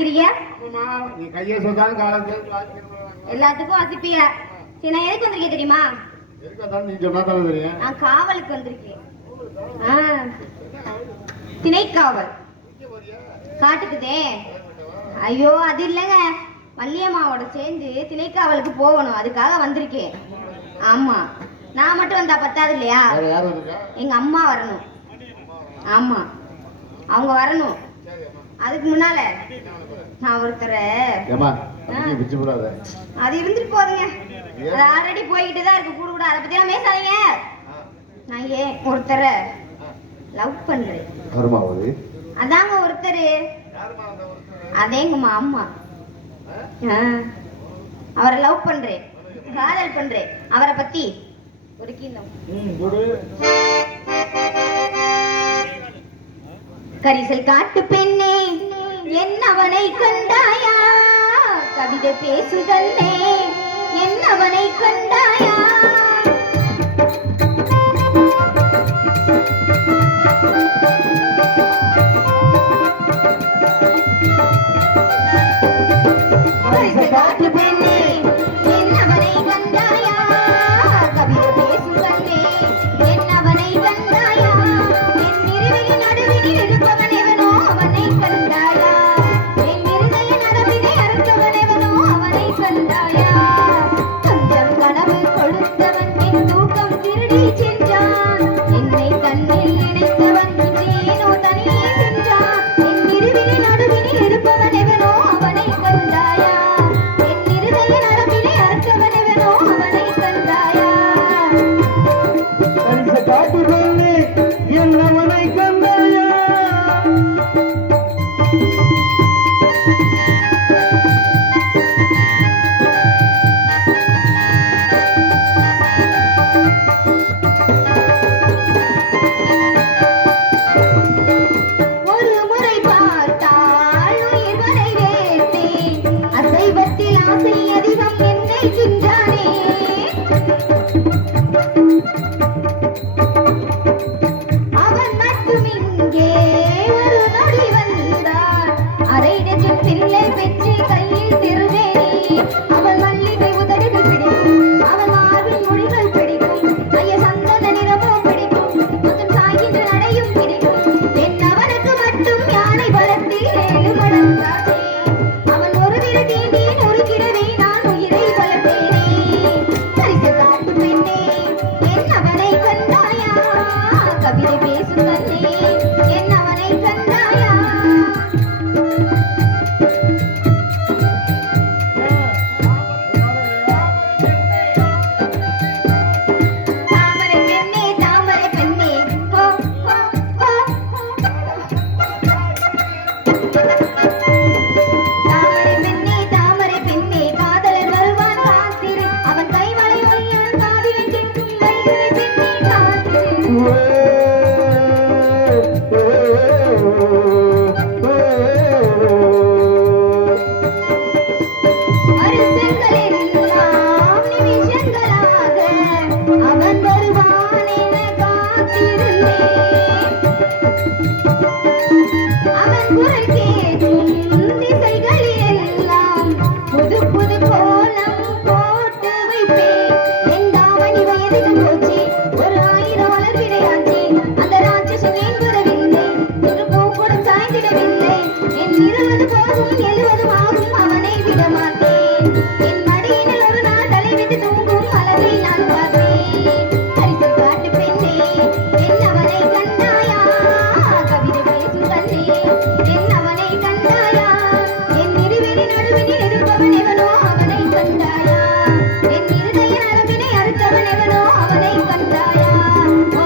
வாசிக்கிறீங்க? நீ கையை சொன்னாலும் காலத்தை எல்லாத்துக்கும் வாசிப்பிய. சரி, நான் எதுக்கு வந்திருக்கேன் தெரியுமா? நீ சொன்னா தானே தெரியும். நான் காவலுக்கு வந்திருக்கேன். திணைக்காவல் காட்டுக்குதே. ஐயோ அது இல்லைங்க, வள்ளியம்மாவோட சேர்ந்து திணைக்காவலுக்கு போகணும், அதுக்காக வந்திருக்கேன். ஆமா, நான் மட்டும் வந்தா பத்தாது இல்லையா? எங்க அம்மா வரணும். ஆமா, அவங்க வரணும். அதுக்கு முன்னால நான் ஒருத்தரை அது இருந்துட்டு போதுங்க, அது ஆல்ரெடி போய்கிட்டு தான் இருக்கு. கூட கூட அதை பத்தி எல்லாம் பேசாதீங்க. நான் ஏன் ஒருத்தரை லவ் பண்றேன். அதாங்க ஒருத்தர், அதேங்க அம்மா. அவரை லவ் பண்றேன், காதல் பண்றேன். அவரை பத்தி ஒரு கீதம். கரிசல் காட்டு பெண்ணே என்னவனை கண்டாயா, கவிதை பேசுதல்லே என்னவனை கண்டாயா. கரிசல் காட்டு பெண்ணே என்னவனை கண்டாயா, கவிதை பேசுதல்லே என்னவனை கண்டாயா. என் இருவிழி நடுவினில் இருப்பவன் எவனோ அவனை கண்டாயா, என் இருதய நரம்பினை அறுத்தவன் எவனோ அவனை கண்டாயா. கொஞ்சம் கனவு கொடுத்தவன் என் தூக்கம் திருடி சென்றான், என்னை தன்னில் இணைத்தவன் ஏனோ தனியே சென்றான். என் இருவிழி நடுவினில் இருப்பவன் எவனோ அவனை கண்டாயா, என் இருதய நரம்பினை அறுத்தவன் எவனோ அவனை கண்டாயா. என்னவனை கண்டாயா. ஒரு முறை பார்த்தால் உயிர் வரை வேர்த்தேன், அசைவத்தில் ஆசை அதிகம் என்னை தின்றானே. அவன் மட்டும் இங்கே ஒரு நொடி வந்தான், அரை டஜன் பிள்ளை பெற்று கையில் திருவேணி. அவன் மல்லிகை உதடுகள் பிடிக்கும், அவன் மார்பின் மொழிகள் பிடிக்கும், ஐய சந்தன நிறமோ பிடிக்கும், முகம் சாய்கின்ற நடையும் பிடிக்கும். என் அவனுக்கு மட்டும் யானை பலத்தில் 7 மடங்காதே. அவன் ஒரு விரல் தீண்டி நொறுக்கிடவே நான் உயிரை வளர்த்தேனே. கரிசல் காட்டு பெண்ணே என்னவனை கண்டாயா, கவிதை பேசும் கண்ணே என்னவனை கண்டாயா. தாமரை பெண்ணே தாமரை பெண்ணே ஹோ ஹோ ஹோ ஹோ. தாமரை பெண்ணே தாமரை பெண்ணே காதலன் வருவான் காத்திரு, அவன் கைவளை ஒய்யான் காதில் கேட்கும் வைகை பெண்ணே காத்திரு. வருஷங்கள் எல்லாம் நிமிஷங்களாக அவன் வருவான் என காத்திருந்தேன். அவன் குரல் கேட்கும் திசைகளில் எல்லாம் புது புது கோலம் போட்டு வைப்பேன். என் தாவணி வயதிலும் போச்சு, ஒரு 1000 மலர் விடையாச்சு. அந்த ராட்சசன் ஏன் வரவில்லை, ஒரு பூக்கூடம் சாய்ந்திடவில்லை. என் 20 போகும் 70 ஆகும், அவனை விட மாட்டேன். என் மடியினில் ஒரு நாள் தலை வைத்து தூங்கும் அழகை நான் பார்த்தேன். கரிசல் காட்டு பெண்ணே என்னவனை கண்டாயா, கவிதை பேசும் கண்ணே என்னவனை கண்டாயா. என் இருவிழி நடுவினில் இருப்பவன் எவனோ அவனை கண்டாயா, என் இருதய நரம்பினை அறுத்தவன் எவனோ அவனை கண்டாயா. ஓ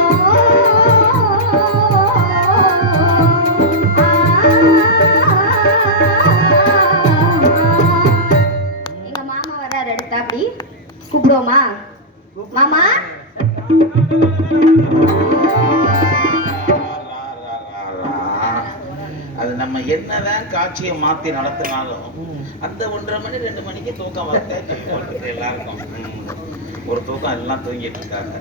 எங்க மாமா வர்றாரு, அடுத்தா அப்படி கூப்பிடுவோமா? மாமா அது நம்ம என்னதான் காட்சியை மாத்தி நடத்தினாலும் அந்த 1:30 மணி 2 மணிக்கு தூக்கம் வரது எல்லாருக்கும். ஒரு தூக்கம் எல்லாம் தூங்கிட்டு இருக்காங்க.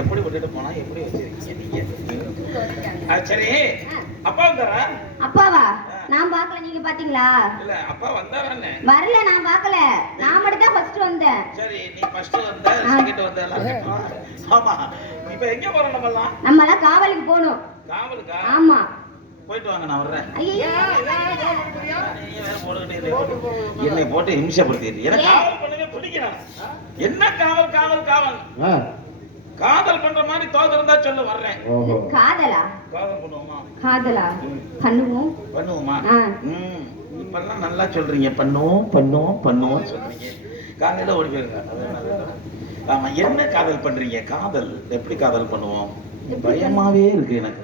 எப்படி விட்டுட்டு போனா எப்படி வச்சிருக்கீங்க நீங்க? சரி, அப்பா வந்தாரா? அப்பாவா? நான் பார்க்கல, நீங்க பாத்தீங்களா? இல்ல அப்பா வந்தாரானே. வரல, நான் பார்க்கல. நான் மட்டும் தான் ஃபர்ஸ்ட் வந்தேன். சரி, நீ ஃபர்ஸ்ட் வந்த, செகண்ட் வந்த எல்லாம். ஆமா. இப்போ எங்க போறோம் நம்மலாம்? நம்மலாம் காவலுக்கு போணும். காவலுக்கா? ஆமா. போயிட்டு வாங்க, நான் வர்றேன். ஐயோ, நீங்க வேற போட்டுக்கிட்டே என்னை போட்டு இம்சப்படுத்திடுறீ. எனக்கு காவல் பண்ணவே பிடிக்கல. என்ன காவல் காவல் காவல்? காதல் பண்ற மாதிரி தோதிருந்தா சொல்லு, வர்றேன். காதலா? காதல் பண்ணுவோமா? காதலா பண்ணுவோம். பண்ணுவோமா? இப்பெல்லாம் நல்லா சொல்றீங்க. பண்ணுவோம் பண்ணுவோம் பண்ணுவோம் சொல்றீங்க. காலையில ஓடி போயிருங்க. ஆமா, என்ன காதல் பண்றீங்க? காதல் எப்படி காதல் பண்ணுவோம்? பயமாவே இருக்கு எனக்கு.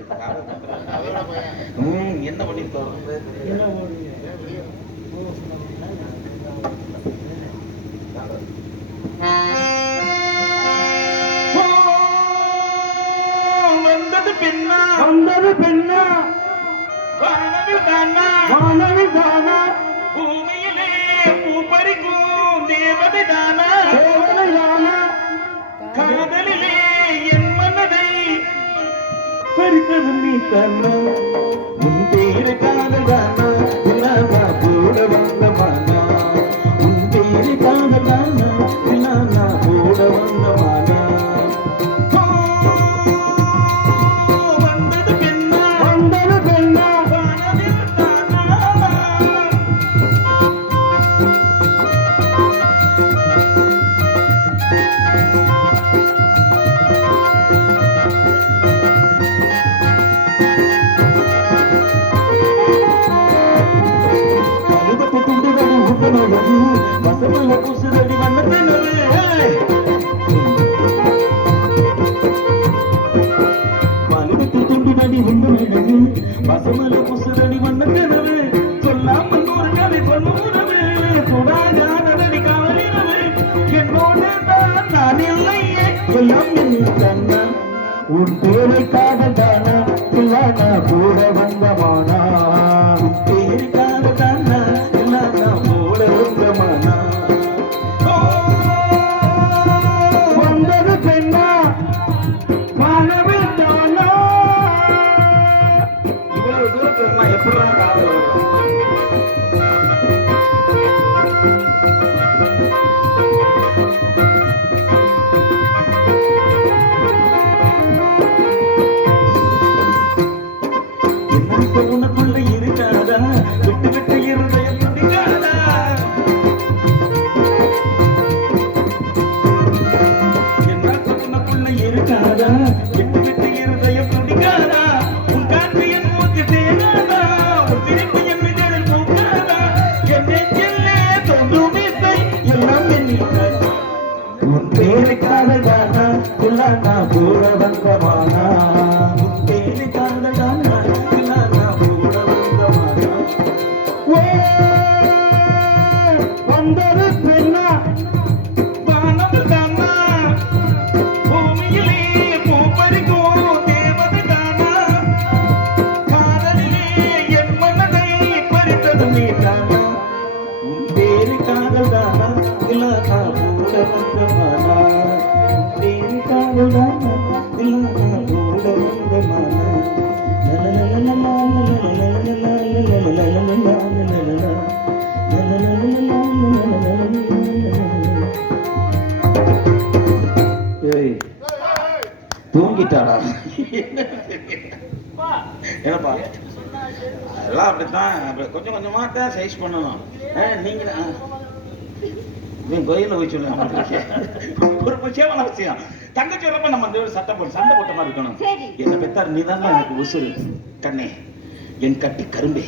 என்ன பண்ணி வந்தது பெண்ணா, வந்தது பெண்ணா, வானவில் தானா, வானவில் தானா, பூமியிலே பூ பறிக்கும் தேவதை தானா, தேவதை தானா, காதலிலே என் மனதை பறித்தது நீ தானா, உன் பேரு காதல் தானா, இல்லாதா கூட வந்த மானா, உன் பேரு காதல் தானா, இல்லாதா கூட வந்த மானா. வந்தது பெண்ணா, வந்தது பெண்ணா, வானவில் தானா. கழுதப்பு துண்டுதடி உடனழகு, வசமல குசுதடி வண்ணத்தினவே. கழுதப்பு துண்டுதடி உடனழகு, வசமல குசுதடி வண்ணத்தினவே. சொல்லாமல் ஒரு கதை சொல்லுறவே, சுடாதானதடி காவலினவே. என்னோடு தான் நான் இல்லையே, எல்லாம் என் கண்ணா. உன் பேரை காதல் தானா, இல்லாத கூட வந்தமானா. உன் பேரை காதல் தானா, இல்லாத கூட வந்தமானா. வந்தது பெண்ணா, வானவில் தானா. இவ்வளவு தூரத்துல இருந்தா எப்படிதான் காதல் வரும்? என்ன உனக்குள்ள இருக்காதா, விட்டு விட்டு இருதயம் துடிக்காதா. என்ன உனக்குள்ள இருக்காதா, விட்டு விட்டு இருதயம் துடிக்காதா. உன் காற்று என் மூச்சு தேடாதா, உன் சிரிப்பு என் விழிகளில் பூக்காதா. என் நெஞ்சிலே தோன்றும் இசை எல்லாம் எண்ணிக்காதா. உன் பேரை காதலானா, இல்லாதா கூட வந்தமானா. உன் பேரை காதலானா, இல்லாதா கூட வந்தமானா. ஓ, வந்தது பெண்ணா, வானவில் தானா, பூமியிலே பூ பறிக்கும் தேவதை தானா, காதலிலே என் மனதை பறித்தது நீ தானா. உன் பேரை காதலானா, இல்லாதா கூட வந்தமானா. உன் பேரை காதலானா, இல்லாதா கூட வந்தமானா. ஏய், தூங்கிட்டாடா. என்னப்பா? அதெல்லாம் அப்படித்தான். கொஞ்சம் கொஞ்சமா தான் சைஸ் பண்ணணும். நீங்க கோயில போய் சொல்லுங்க. ஒரு முக்கியமான விஷயம், தங்கச்சி வரப்ப நம்ம அந்த சண்டை போட்ட மாதிரி இருக்கணும். சரி. என்ன பெத்தார் நீ தான் எனக்கு உசுறு. கண்ணே, என் கட்டி கரும்பே,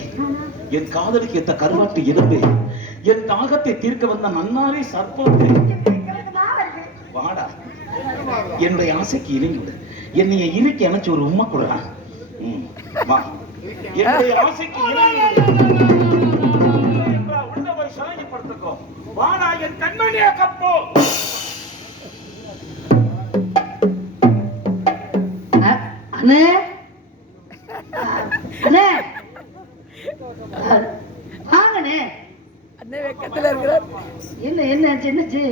என் காதலுக்கு ஏத்த கருவாட்டு எறும்பே, என் தாகத்தை தீர்க்க வந்த நன்னாரி சர்ப்பத்தை, வாடா என்னுடைய ஆசைக்கு இறங்கி விடு. என்னைய இறுக்கி அணைச்சு ஒரு உம்மா கொடுறா. வா, என்னுடைய ஆசைக்கு இறங்கி விடு. உள்ள போய் சாயப்படுத்துக்கோ. வாடா என் கண்மணியா கப்போ. அண்ணே, அண்ணே, வாங்கண்ணே. அண்ணே வெக்கத்துல இருக்கிறார். என்ன என்னாச்சு?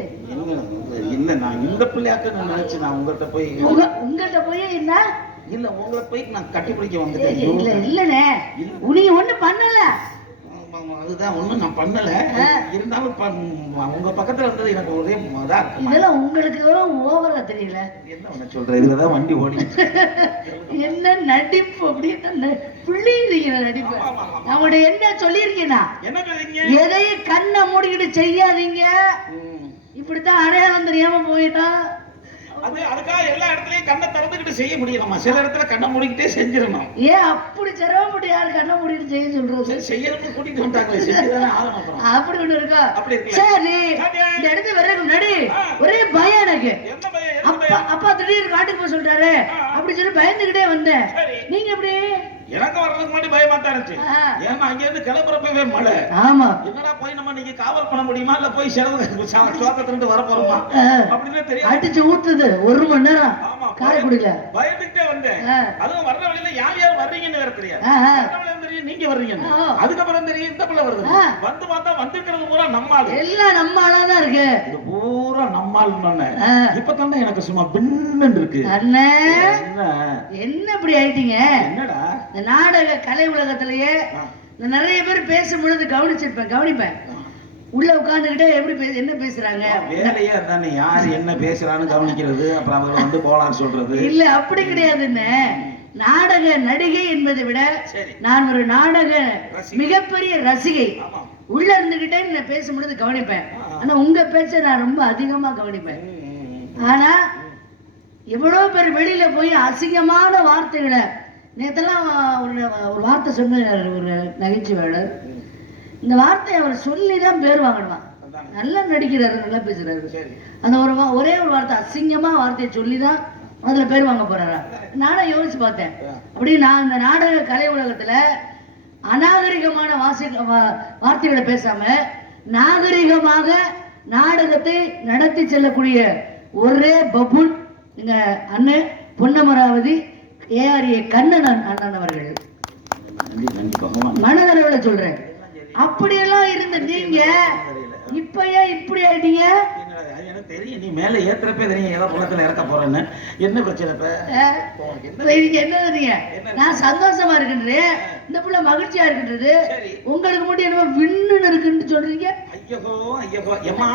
இல்ல, நான் இந்த பிள்ளையாக்க நினைச்சு நான் உங்கள்கிட்ட போய் உங்கள்கிட்ட போய் என்ன இல்ல உங்களை போய் நான் கட்டி பிடிக்க இல்ல வந்துட்டேன். இல்லனே நீங்க ஒண்ணு பண்ணல. அதுதான் ஒண்ணும் நான் பண்ணல. இருந்தாலும் உங்க பக்கத்துல இருந்தது எனக்கு ஒரே இதா இருக்கு. இதெல்லாம் உங்களுக்கு ஓவரா தெரியல. என்ன பண்ண சொல்ற? இதுலதான் வண்டி ஓடி. என்ன நடிப்பு அப்படின்னு புள்ளிங்க நடிப்பு. அவங்கள்ட்ட என்ன சொல்லியிருக்கீங்கன்னா என்ன சொல்றீங்க? எதையும் கண்ணை மூடிக்கிட்டு செய்யாதீங்க. இப்படித்தான் அடையாளம் தெரியாம போயிட்டா அது அதுக்காக எல்லா இடத்துலயும் கண்ணை திறந்துக்கிட்டு செய்ய முடியலாமா? சில இடத்துல கண்ணை மூடிக்கிட்டே செஞ்சிடணும். ஏன் அப்படி சிரமப்பட்டு யாரு கண்ணை மூடிட்டு செய்ய சொல்றது? செய்யறதுக்கு கூட்டிட்டு வந்துட்டாங்களே, செஞ்சுதானே ஆகணும். அப்படி ஒண்ணு இருக்கா? அப்படி இருக்கு. சரி, இந்த இடத்துக்கு வர்றதுக்கு முன்னாடி ஒரே பயம் எனக்கு. என்ன பயம்? அப்பா திடீர்னு காட்டுக்கு போய் சொல்லிட்டாரு அப்படி சொல்லி பயந்துகிட்டே வந்தேன். நீங்க எப்படி? எனக்கு வர்றதுக்கு முன்னாடி பயமா தான் இருந்துச்சு. ஏன்னா அங்க இருந்து கிளம்புறப்பவே மழை. ஆமா, என்னடா போய் நம்ம நீங்க காவல் பண்ண முடியுமா இல்ல போய் செலவு சோகத்துல வர போறோமா அப்படின்னு தெரியும். அடிச்சு ஊத்துது 1 மணி நேரம் காரைக்குடியில. பயந்துகிட்டே வந்தேன். அதுவும் வர்ற வழியில யார் யார் வர்றீங்கன்னு வேற தெரியாது. தெரியும் நீங்க வர்றீங்கன்னு. அதுக்கப்புறம் தெரியும் இந்த பிள்ளை வருது. வந்து பார்த்தா வந்திருக்கிறது பூரா நம்மால். எல்லாம் நம்மாலதான் இருக்கு. இது பூரா நம்மால். இப்பதானே எனக்கு சும்மா பின்னு இருக்கு. அண்ணே என்ன இப்படி ஆயிட்டீங்க? என்னடா இந்த நாடக கலை உலகத்திலேயே நிறைய பேர் பேசும்பொழுது கவனிப்பேன். உள்ள உட்கார்ந்துகிட்டே எப்படி என்ன பேசுறாங்க, வேலையா தானே யாரு என்ன பேசுறான்னு கவனிக்கிறது, அப்புறம் அவங்க வந்து போலான்னு சொல்றது. இல்ல அப்படி கிடையாதுன்னு. நாடக நடிகை என்பதை விட நான் ஒரு நாடக மிகப்பெரிய ரசிகை. உள்ள இருந்துகிட்டே நான் பேசும்பொழுது கவனிப்பேன். ஆனா உங்க பேச்ச நான் ரொம்ப அதிகமா கவனிப்பேன். ஆனா எவ்வளவு பேர் வெளியில போய் அசிங்கமான வார்த்தைகளை நேத்தெல்லாம் ஒரு வார்த்தை சொன்னார் ஒரு நகைச்சுவையாளர். இந்த வார்த்தையை அவர் சொல்லிதான் பேர் வாங்கணுமா. நல்லா நடிக்கிறாரு, நல்லா பேசுறாரு. அந்த ஒரே ஒரு வார்த்தை அசிங்கமா வார்த்தையை சொல்லிதான் அதுல பேர் வாங்க போறாரா. நானும் யோசிச்சு பார்த்தேன். அப்படி நான் இந்த நாடக கலை உலகத்துல அநாகரிகமான வார்த்தைகளை பேசாம நாகரிகமாக நாடகத்தை நடத்தி செல்லக்கூடிய ஒரே பபுன் எங்க அண்ணன் பொன்னமராவதி ஏஆர்ஏ கண்ணன் அண்ணன் அவர்கள். மனதளவுல சொல்றேன். அப்படியெல்லாம் இருந்த நீங்க இப்ப ஏன் இப்படி ஆயிட்டீங்க? எனக்கு தெரியும் நீ மேல ஏத்துறப்பே தெரியும் ஏதோ குளத்துல இறக்க போறேன்னு. என்ன பிரச்சனை என்ன? நான் சந்தோஷமா இருக்கின்றேன், இந்த பிள்ளை மகிழ்ச்சியா இருக்கின்றது. உங்களுக்கு மட்டும் என்ன விண்ணுன்னு இருக்குன்னு சொல்றீங்க? ஐயோ ஐயோ எம்மா,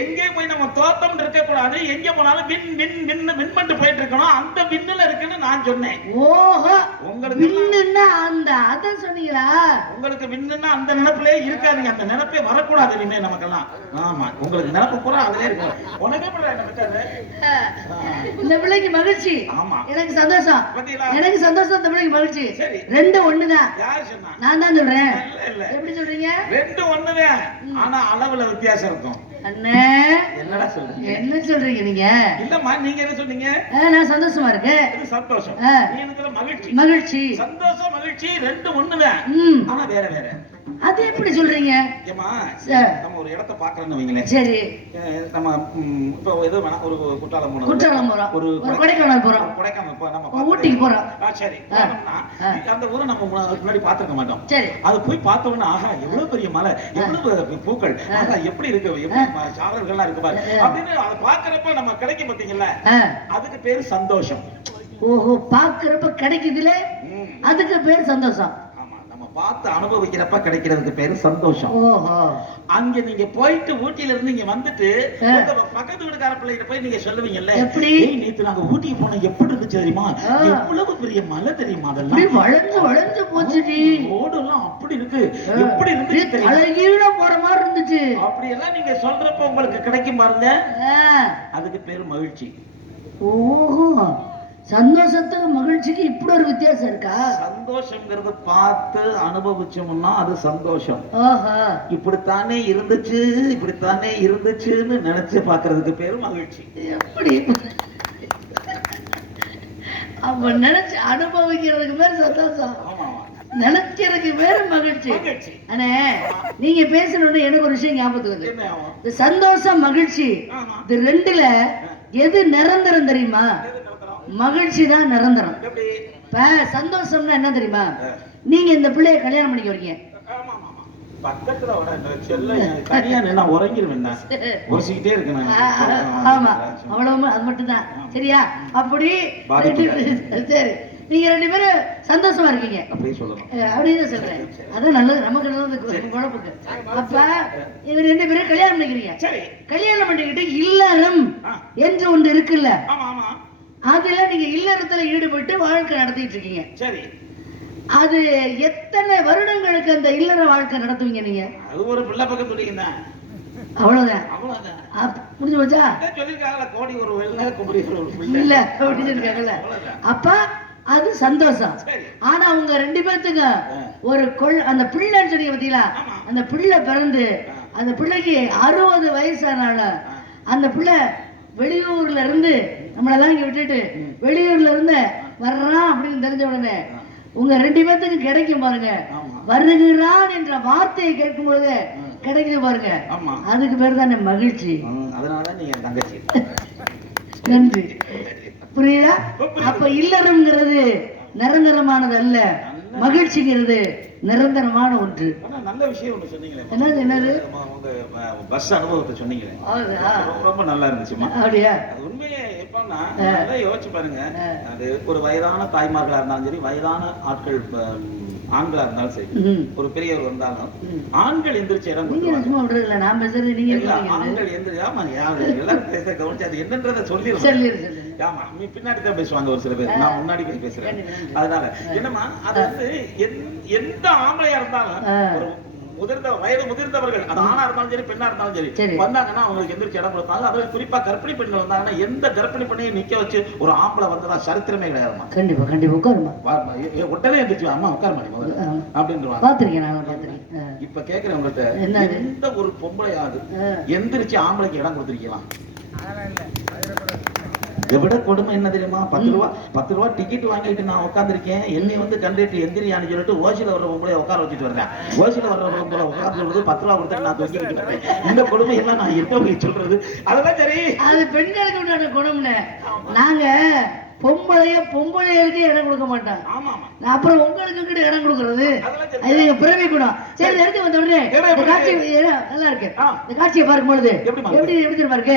எங்கே போய் நம்ம தோட்டம் இருக்க கூடாது, எங்க போனாலும் வின் வின் வின் வின் பண்ணிட்டு போயிட்டு இருக்கணும். அந்த விண்ணுல இருக்குன்னு நான் சொன்னேன். ஓஹோ, உங்களுக்கு விண்ணுன்னா அந்த அத சொன்னீங்களா? உங்களுக்கு விண்ணுன்னா அந்த நினைப்பிலே இருக்காதுங்க. அந்த நினைப்பே வரக்கூடாது இனிமே நமக்கெல்லாம். ஆமா, உங்களுக்கு நினைப்பு பூரா அதுல இருக்கு. உனக்கே பண்ற என்ன பண்றது? இந்த பிள்ளைக்கு மகிழ்ச்சி. ஆமா, எனக்கு சந்தோஷம். எனக்கு சந்தோஷம், இந்த பிள்ளைக்கு மகிழ்ச்சி. ரெண்டு ஒண்ணுதான். யாரு சொன்னா? நான் தான் சொல்றேன். இல்ல எப்படி சொல்றீங்க? ரெண்டு ஒண்ணுதான், ஆனா அளவுல வித்தியாசம் இருக்கும். அண்ணே என்னடா சொல்றீங்க? என்ன சொல்றீங்க நீங்க? இல்லம்மா, நீங்க என்ன சொன்னீங்க? நான் சந்தோஷமா இருக்கேன். இது சந்தோஷம். நீ எனக்கு மகிழ்ச்சி. மகிழ்ச்சி, சந்தோஷம், மகிழ்ச்சி ரெண்டு ஒண்ணுதான், ஆனா வேற வேற. அது எப்படி சொல்றீங்க? ஏமா, நம்ம ஒரு இடத்தை பாக்குறோம்னு வைங்களேன். சரி, நம்ம இப்ப ஏதோ வேணா ஒரு குற்றாலம் போறோம், ஒரு கொடைக்கானல் போறோம், நம்ம ஊட்டிக்கு போறோம். சரி, அந்த ஊரை நம்ம முன்னாடி பாத்துக்க மாட்டோம். சரி, அது போய் பார்த்தோம்னா ஆஹா எவ்வளவு பெரிய மலை, எவ்வளவு பூக்கள், ஆஹா எப்படி இருக்கு, எப்படி சாரல்கள்லாம் இருக்கு பாரு அப்படின்னு அதை பாக்குறப்ப நம்ம கிடைக்கும் பாத்தீங்கல்ல, அதுக்கு பேரு சந்தோஷம். ஓஹோ, பாக்குறப்ப கிடைக்குதுல, அதுக்கு பேர் சந்தோஷம். பார்த்து அனுபவிக்கிறப்ப கிடைக்கிறதுக்கு பேரு சந்தோஷம். அங்க நீங்க போயிட்டு ஊட்டியில இருந்து இங்க வந்துட்டு பக்கத்து வீட்டுக்கார பிள்ளைகிட்ட போய் நீங்க சொல்லுவீங்கல்ல, நேத்து நாங்க ஊட்டிக்கு போனோம், எப்படி இருந்துச்சு தெரியுமா, எவ்வளவு பெரிய மலை தெரியுமா, அதெல்லாம் வளைஞ்சு வளைஞ்சு போச்சு, ரோடு எல்லாம் அப்படி இருக்கு, எப்படி இருந்துச்சு, அழகீழ போற மாதிரி இருந்துச்சு. அப்படி எல்லாம் நீங்க சொல்றப்ப உங்களுக்கு கிடைக்கும் பாருங்க, அதுக்கு பேரு மகிழ்ச்சி. ஓஹோ, சந்தோஷத்துக்கு மகிழ்ச்சிக்கு இப்படி ஒரு வித்தியாசம் இருக்கா? சந்தோஷம்ங்கிறது பார்த்து அனுபவிச்சோம்னா அது சந்தோஷம். இப்படித்தானே இருந்துச்சு, இப்படித்தானே இருந்துச்சுன்னு நினைச்சு பாக்குறதுக்கு பேரு மகிழ்ச்சி. எப்படி அப்ப நினைச்சு அனுபவிக்கிறதுக்கு பேரு சந்தோஷம், நினைக்கிறதுக்கு பேரு மகிழ்ச்சி. அண்ணே, நீங்க பேசணும்னு எனக்கு ஒரு விஷயம் ஞாபகத்துக்கு வருது. இந்த சந்தோஷம் மகிழ்ச்சி இது ரெண்டுல எது நிரந்தரம் தெரியுமா? மகிழ்ச்சி தான் நிரந்தரம். இப்ப சந்தோஷம்னா என்ன தெரியுமா? நீங்க இந்த பிள்ளைய கல்யாணம் பண்ணிக்க வரீங்க, பக்கத்துல வர இந்த செல்ல தனியா நின்னா உறங்கிருவேன் நான். உரசிக்கிட்டே இருக்கேன் நான். ஆமா அவ்வளவு அது மட்டும்தான். சரியா? அப்படி சரி, நீங்க 2 பேரும் சந்தோஷமா இருக்கீங்க அப்படியே சொல்லணும். அப்படின்னு சொல்றேன். அதான் நல்லது, நமக்கு நல்லது குழப்பம். அப்ப இவங்க 2 பேரும் கல்யாணம் பண்ணிக்கிறீங்க. சரி, கல்யாணம் பண்ணிக்கிட்டு இல்லறம் என்று ஒன்று இருக்குல்ல, ஆமா ஆமா, அதுல நீங்க இல்லறத்துல ஈடுபட்டு வாழ்க்கை நடத்திட்டு இருக்கீங்க. சரி, அது எத்தனை வருடங்களுக்கு அந்த இல்லற வாழ்க்கை நடத்துவீங்க நீங்க? அது ஒரு பிள்ளை பக்கம் சொல்லிங்க. அவ்வளவுதான், அவ்வளவுதான் முடிஞ்சு வச்சா சொல்லிருக்காங்கல்ல, கோடி ஒரு வெள்ளை குமரி ஒரு பிள்ளை இல்ல அப்படின்னு இருக்காங்கல்ல. அப்ப அது சந்தோஷம். ஆனா அவங்க 2 பேத்துக்கு ஒரு அந்த பிள்ளைன்னு சொன்னீங்க பாத்தீங்களா, அந்த பிள்ளை பிறந்து அந்த பிள்ளைக்கு 60 வயசானால அந்த பிள்ளை வெளியூர்ல இருந்து நம்மளெல்லாம் இங்க விட்டுட்டு வெளியூர்ல இருந்து வர்றான் அப்படின்னு தெரிஞ்ச உடனே உங்க 2 பேத்துக்கு கிடைக்கும் பாருங்க, வருகிறான் என்ற வார்த்தையை கேட்கும் பொழுது கிடைக்குது பாருங்க, அதுக்கு பேர் தானே மகிழ்ச்சி. அதனாலதான் நீ என் தங்கச்சி. நன்றி. புரியுதா? அப்ப இல்லறம்ங்கிறது நிரந்தரமானது அல்ல, மகிழ்ச்சிங்கிறது நிரந்தரமான ஒன்று. நல்ல விஷயம் ஒண்ணு சொன்னீங்களே, என்னது உங்க பஸ் அனுபவத்தை சொன்னீங்களே, ரொம்ப நல்லா இருந்துச்சுமா. அப்படியா? அது உண்மையே எப்பன்னா யோசிச்சு பாருங்க, அது ஒரு வயதான தாய்மார்களா இருந்தாலும் சரி, வயதான ஆட்கள் ஆண்களா இருந்தாலும் சரி, ஒரு பெரியவர் வந்தாலும் ஆண்கள் எந்திரிச்சு இடம் கொடுத்துருவாங்க. நான் பேசுறது நீங்க ஆண்கள் எந்திரி, ஆமா எல்லாரும் பேச கவனிச்சு அது என்னன்றதை சொல்லிடுறோம். ஆமா, நீ பின்னாடி தான் பேசுவாங்க ஒரு சில பேர், நான் முன்னாடி போய் பேசுறேன். அதனால என்னமா, அது வந்து எந்த ஆம்பளையா இருந்தாலும் ஒரு வயது முதிர்ந்தவர்கள், அது ஆணா இருந்தாலும் சரி பெண்ணா இருந்தாலும் சரி, வந்தாங்கன்னா அவங்களுக்கு எந்திரிச்சு இடம் கொடுப்பாங்க. அதுவும் குறிப்பா கர்ப்பிணி பெண்கள் வந்தாங்கன்னா எந்த கர்ப்பிணி பெண்ணையும் நிக்க வச்சு ஒரு ஆம்பளை வந்ததா சரித்திரமே கிடையாதுமா. கண்டிப்பா கண்டிப்பா உட்காருமா, உடனே எந்திரிச்சு அம்மா உட்காருமா அப்படின்னு பாத்துருக்கேன். இப்ப கேக்குறேன் உங்கள்கிட்ட, எந்த ஒரு பொம்பளையாவது எந்திரிச்சு ஆம்பளைக்கு இடம் கொடுத்துருக்கலாம்? இதை விட கொடுமை என்ன தெரியுமா? 10 ரூபா டிக்கெட் வாங்கிட்டு நான் உட்காந்துருக்கேன், என்னை வந்து கண்டிட்டு எந்திரியான்னு சொல்லிட்டு ஓசியில வர்ற பொம்பளை உட்கார வச்சுட்டு வர்றேன். ஓசியில வர்ற பொம்பளை உட்கார்ந்து சொல்றது 10 ரூபா கொடுத்து நான் தொங்கிட்டு வரேன். இந்த கொடுமை எல்லாம் நான் இருக்க போய் சொல்றது, அதெல்லாம் சரி, அது பெண்களுக்கு உண்டான கொடுமை. நாங்க பொம்பளைகளுக்கு இடம் கொடுக்க மாட்டாங்க. அப்புறம் உங்களுக்கு கிட்ட இடம் கொடுக்கறது அது எங்க பிறவி குணம். சரி, எடுத்து வந்த உடனே காட்சி நல்லா இருக்கு. இந்த காட்சியை பார்க்கும் பொழுது எப்படி இருக்கு?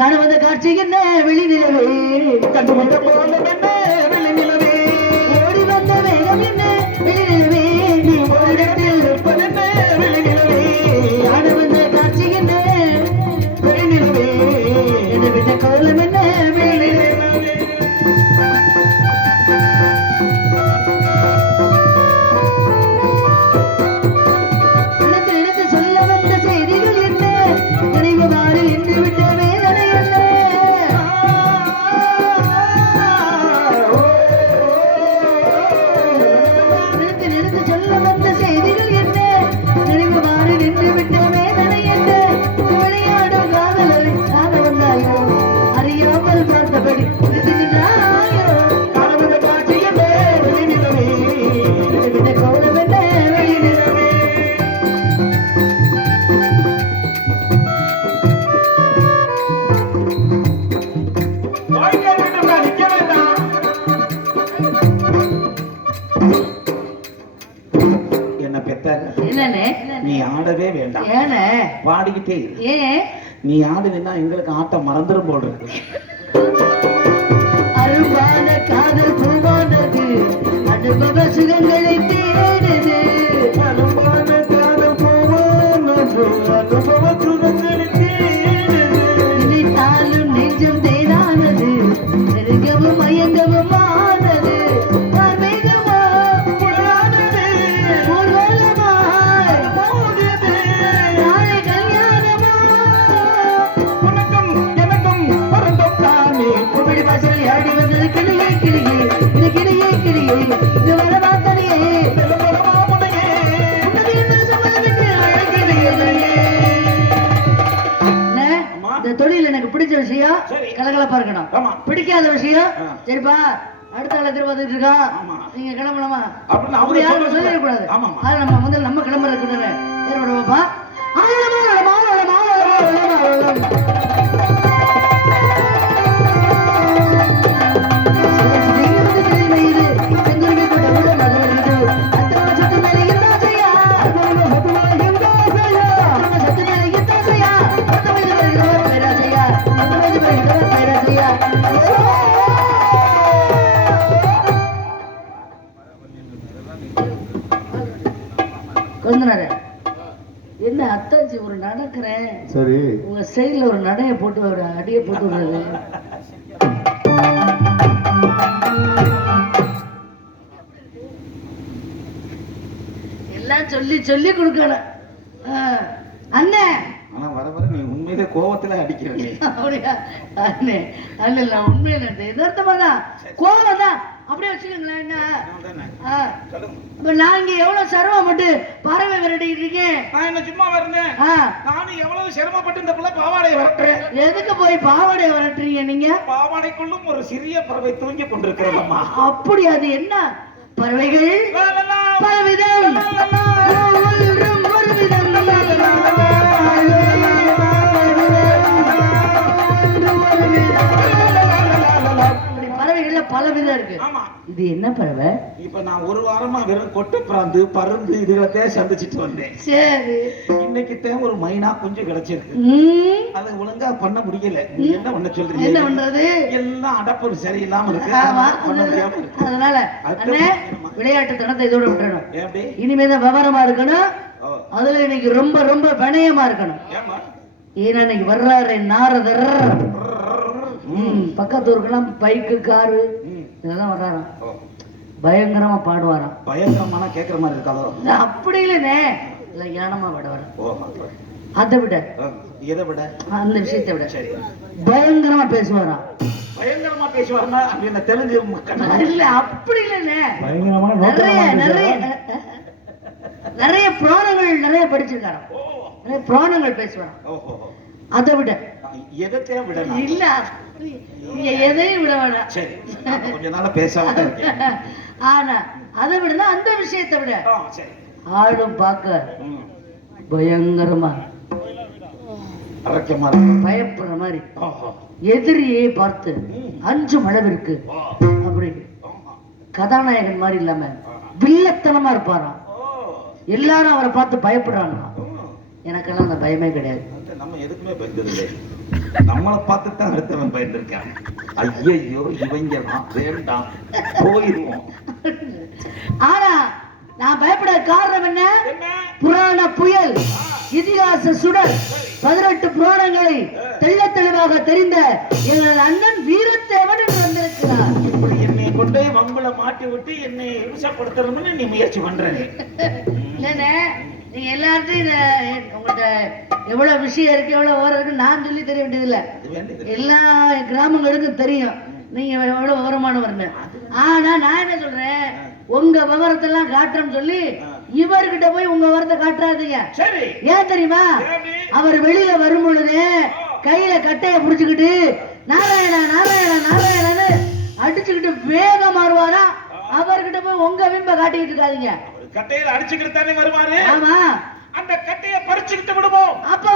காண வந்த காட்சி என்ன, வெளி நிலவே கண்டு வந்த போல என்ன, வெளி நிலவே ஓடி வந்த வேகம் என்ன, வெளி நிலவே நீ ஓரிடத்தில் இருப்பது என்ன, வெளி நிலவே காண வந்த காட்சி என்ன, வெளி நிலவே என்னை விட்ட கோலம் என்ன, வெளி நிலவே. நீ ஆடவே வேண்டாம், பாடிக்கிட்டே இரு. நீ ஆடுனா எங்களுக்கு ஆட்டம் மறந்துடும் போல் இருக்கு. அருவான காதல் பூவானது அனுபவ சுகங்களை தேடுது, அருவான காதல் பூவானது அனுபவ சுகங்களை தேடுது, நினைத்தாலும் நெஞ்சம் தேனானது, நெருங்கவும் மயங்கவும் ஆனது, தொழில் எனக்கு பிடிச்ச விஷயம் கலகலப்பா இருக்கணும், பிடிக்காத விஷயம் சரிப்பா அடுத்த ஆள திரும்ப வந்துட்டு இருக்கா, நீங்க கிளம்பலாமா அப்படி யாரும் சொல்லிடக்கூடாது. நம்ம முதல்ல நம்ம கிளம்புறதுக்கு ஏற்படுவோப்பா. பாக்குறேன். சரி, உங்க ஸ்டைல்ல ஒரு நடைய போட்டு ஒரு அடியை போட்டு விடுறது. எல்லாம் சொல்லி சொல்லி கொடுக்கணும். அண்ணன் ஆனா வர வர நீ உண்மையிலே கோவத்துல அடிக்கிற நீ. அப்படியா? அண்ணே அல்ல நான் உண்மையில எதார்த்தமா தான் கோவம் தான். அப்படியே வச்சுக்கோங்களேன். என்ன இப்ப நான் இங்க எவ்வளவு சிரமப்பட்டு பறவை விரட்டிட்டு இருக்கேன். நான் என்ன சும்மா வரேன். நானும் எவ்வளவு சிரமப்பட்டு இந்த பிள்ளை பாவாடையை விரட்டுறேன். எதுக்கு போய் பாவாடையை விரட்டுறீங்க நீங்க? பாவாடைக்குள்ளும் ஒரு சிறிய பறவை தூங்கி கொண்டிருக்கிறதம்மா. அப்படி அது என்ன பறவைகள்? பலவிதம் ஒன்றும் ஒரு விதம். பறவைகள்ல பல விதம் இருக்கு. இது என்ன பறவை? இப்ப நான் ஒரு வாரமா வெறும் கொட்டு பிராந்து பருந்து இதுகளே சந்திச்சுட்டு வந்தேன். சரி, இன்னைக்கு ஒரு மைனா கொஞ்சம் கிடைச்சிருக்கு. அதை ஒழுங்கா பண்ண முடியல. நீ என்ன பண்ண சொல்றீங்க? என்ன பண்றது? எல்லாம் அடப்பு சரியில்லாம இருக்கு. அதனால அண்ணே விளையாட்டு தனத்தை இதோட விட்டுறணும். எப்படி? இனிமேதான் விவரமா இருக்கணும். அதுல இன்னைக்கு ரொம்ப ரொம்ப வினயமா இருக்கணும். ஏன்னா இன்னைக்கு வர்றாரு நாரதர். பக்கத்தூருக்கெல்லாம் பைக்கு காரு இதெல்லாம் வர்றாராம். பயங்கரமா பாடுவாராம். பயங்கரமான கேக்குற மாதிரி இருக்காதோ? அப்படி இல்லைண்ணே, இல்ல ஞானமா பாடுவாராம். அதை விட எதை விட அந்த விஷயத்தை விட சரி பயங்கரமா பேசுவாராம். பயங்கரமா பேசுவாருன்னா என்ன தெலுங்கு இல்ல அப்படி இல்லைண்ணே, பயங்கரமான நிறைய நிறைய நிறைய புராணங்கள் நிறைய படிச்சிருக்காராம். நிறைய புராணங்கள் பேசுவாராம். அதை விட எதையும் விட இல்ல எதையும் விட வேண்டாம். சரி, கொஞ்ச நாள பேசாம இருக்கேன். ஆனா அதை விட அந்த விஷயத்தை விட சரி ஆளும் பார்க்க பயங்கரமா பயப்படுற மாதிரி எதிரியை பார்த்து அஞ்சும் அளவிற்கு அப்படி கதாநாயகன் மாதிரி இல்லாம வில்லத்தனமா இருப்பாராம். எல்லாரும் அவரை பார்த்து பயப்படுறாங்க. எனக்கெல்லாம் அந்த பயமே கிடையாது. நம்ம எதுக்குமே பயந்தது இல்லை. நம்மளை பார்த்து தான் அடுத்தவன் பயந்துருக்காங்க. ஐயோ இவங்க வேண்டாம் போயிருவோம். ஆனா நான் பயப்பட காரணம் என்ன? புராண புயல், இதிகாச சுடர், 18 புராணங்களை தெள்ள தெளிவாக தெரிந்த எங்கள் அண்ணன் வீரத்தேவன் என்று வந்திருக்கிறார். இப்படி என்னை கொண்டு வம்புல மாட்டி விட்டு என்னை இம்சப்படுத்தணும்னு நீ முயற்சி பண்றேன். இல்லைண்ணே, நீங்க எல்லாத்தையும் உங்கள்கிட்ட எவ்வளவு விஷயம் இருக்கு எவ்வளவு ஓரம் இருக்கு நான் சொல்லி தெரிய வேண்டியது இல்ல. எல்லா கிராமங்களுக்கும் தெரியும் நீங்க எவ்வளவு விவரமானவர்னு. ஆனா நான் என்ன சொல்றேன், உங்க விவரத்தெல்லாம் காட்டுறேன்னு சொல்லி இவர்கிட்ட போய் உங்க விவரத்தை காட்டுறாதீங்க. ஏன் தெரியுமா? அவர் வெளியில வரும் பொழுது கையில கட்டைய புடிச்சுக்கிட்டு நாராயணா நாராயணா நாராயணன்னு அடிச்சுக்கிட்டு வேகம் மாறுவாரா. அவர்கிட்ட போய் உங்க விம்ப காட்டிக்கிட்டு இருக்காதீங்க. கட்டையில அடிச்சுக்கிட்டு தானே வருவாரு. ஆமா, அந்த கட்டைய பறிச்சுக்கிட்டு விடுவோம். அப்ப